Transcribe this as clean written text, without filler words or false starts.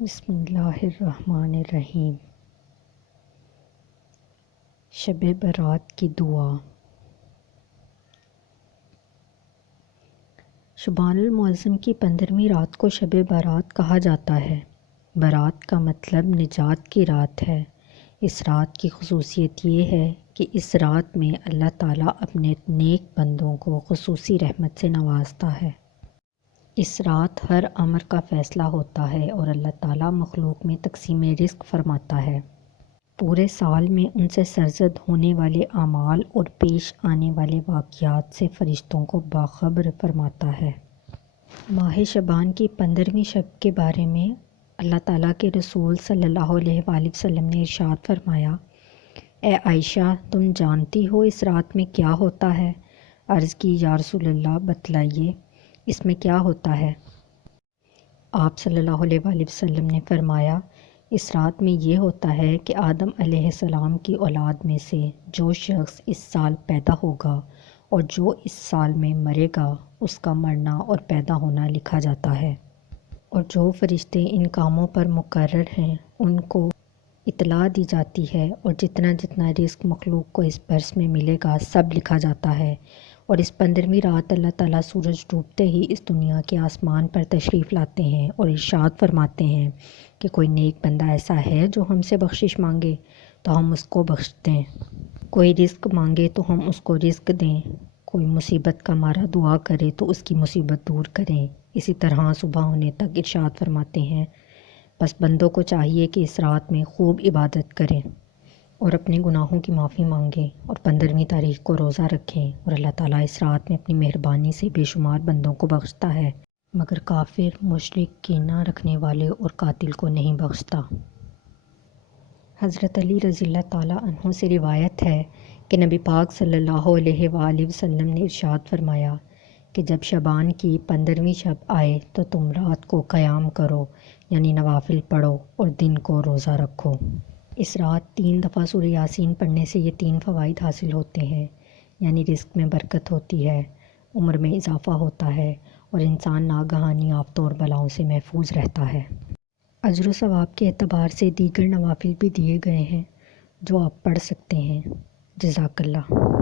بسم اللہ الرحمن الرحیم۔ شب برات کی دعا۔ شعبان المعظم کی 15ویں رات کو شب برات کہا جاتا ہے۔ برات کا مطلب نجات کی رات ہے۔ اس رات کی خصوصیت یہ ہے کہ اس رات میں اللہ تعالیٰ اپنے نیک بندوں کو خصوصی رحمت سے نوازتا ہے۔ اس رات ہر امر کا فیصلہ ہوتا ہے اور اللہ تعالیٰ مخلوق میں تقسیم رزق فرماتا ہے۔ پورے سال میں ان سے سرزد ہونے والے اعمال اور پیش آنے والے واقعات سے فرشتوں کو باخبر فرماتا ہے۔ ماہ شعبان کی 15ویں شب کے بارے میں اللہ تعالیٰ کے رسول صلی اللہ علیہ وآلہ وسلم نے ارشاد فرمایا: اے عائشہ، تم جانتی ہو اس رات میں کیا ہوتا ہے؟ عرض کی یا رسول اللہ، بتلائیے، اس میں کیا ہوتا ہے؟ آپ صلی اللہ علیہ وآلہ وسلم نے فرمایا: اس رات میں یہ ہوتا ہے کہ آدم علیہ السلام کی اولاد میں سے جو شخص اس سال پیدا ہوگا اور جو اس سال میں مرے گا، اس کا مرنا اور پیدا ہونا لکھا جاتا ہے، اور جو فرشتے ان کاموں پر مقرر ہیں ان کو اطلاع دی جاتی ہے، اور جتنا جتنا رزق مخلوق کو اس برس میں ملے گا سب لکھا جاتا ہے۔ اور اس 15ویں رات اللہ تعالیٰ سورج ڈوبتے ہی اس دنیا کے آسمان پر تشریف لاتے ہیں اور ارشاد فرماتے ہیں کہ کوئی نیک بندہ ایسا ہے جو ہم سے بخشش مانگے تو ہم اس کو بخش دیں، کوئی رزق مانگے تو ہم اس کو رزق دیں، کوئی مصیبت کا مارا دعا کرے تو اس کی مصیبت دور کریں۔ اسی طرح صبح ہونے تک ارشاد فرماتے ہیں، بس بندوں کو چاہیے کہ اس رات میں خوب عبادت کریں اور اپنے گناہوں کی معافی مانگیں اور 15ویں تاریخ کو روزہ رکھیں، اور اللہ تعالیٰ اس رات میں اپنی مہربانی سے بے شمار بندوں کو بخشتا ہے، مگر کافر، مشرک، کینہ رکھنے والے اور قاتل کو نہیں بخشتا۔ حضرت علی رضی اللہ تعالیٰ عنہ سے روایت ہے کہ نبی پاک صلی اللہ علیہ وآلہ وسلم نے ارشاد فرمایا کہ جب شعبان کی 15ویں شب آئے تو تم رات کو قیام کرو، یعنی نوافل پڑھو، اور دن کو روزہ رکھو۔ اس رات 3 دفعہ سورہ یاسین پڑھنے سے یہ 3 فوائد حاصل ہوتے ہیں، یعنی رزق میں برکت ہوتی ہے، عمر میں اضافہ ہوتا ہے، اور انسان ناگہانی آفتوں اور بلاؤں سے محفوظ رہتا ہے۔ اجر و ثواب کے اعتبار سے دیگر نوافل بھی دیے گئے ہیں جو آپ پڑھ سکتے ہیں۔ جزاک اللہ۔